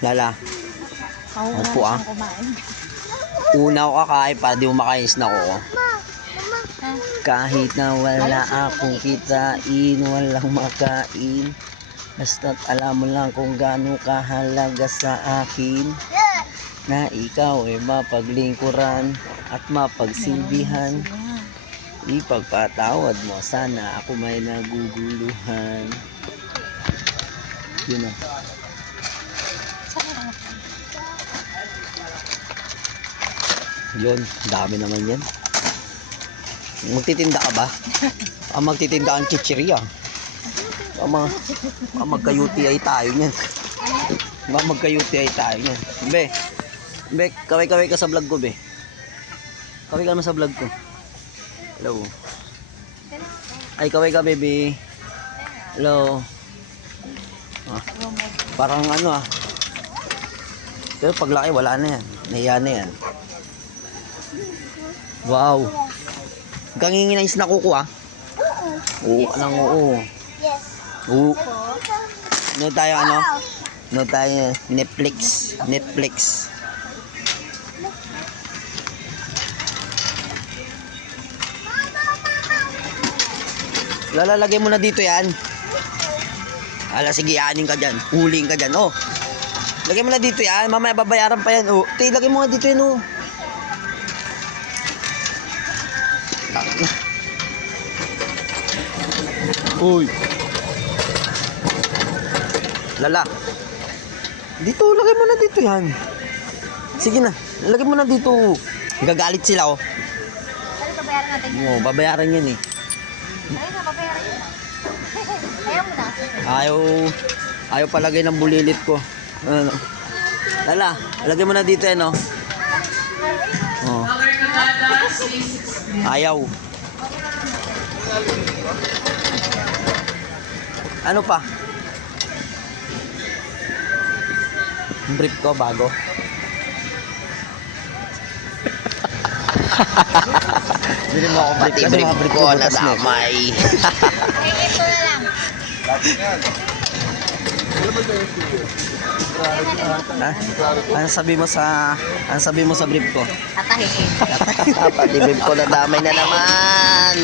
Lala, Ako Opo, siyang kumain. una ko kakain para di mo makainis na ako. Ha? Kahit na wala akong kitain, walang makain. Basta't alam mo lang kung gaano kahalaga sa akin. Na ikaw ay mapaglingkuran at mapagsilbihan. Ipagpatawad mo, sana ako may naguguluhan. Yun na. Yun, dami naman yan. Magtitinda ka ba? Magtitinda ang chichirya. Magka-UTI tayo niyan. Magka-UTI tayo niyan. Be, kaway-kaway ka sa vlog ko, be. Kaway ka naman sa vlog ko. Hello. Ay, kaway ka, baby. Hello. Parang ano Pero paglaki, wala na yan. Nahiya na yan. Wow. Gangingi na isna kuko Oo, anong oo. Yes. Oo. No tayo No tayo Netflix. Lalagay mo na dito yan. Ala, sige, aning ka dyan. Huling ka dyan, oh. Lagay mo na dito yan. Mamaya babayaran pa yan, oh. Lagay mo nga dito yan, oh. Uy. Lala. Dito, lagay mo na dito yan. Sige na, lagay mo na dito. Gagalit sila, oh. Ano babayaran natin? Oo, babayaran yan, eh. Ayun na, babayaran yun. Ayaw mo na. Ayaw palagay ng bulilit ko. Ano? Lala, lagay mo na dito yan, oh. Oh. Ayaw. Ano pa? Brief ko bago. Bili mo ako brief kasi mga brief ko na damay. Ito na lang. Ha? Ano sabi mo sa brief ko? Tatahikin. Pati brief ko na damay na naman.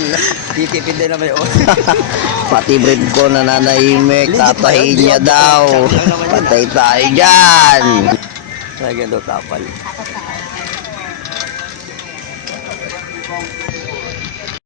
Titipid din naman yun. Pati brief ko na nanahimik. Tatahin niya daw. Patay tayo dyan. Lagyan daw tapal.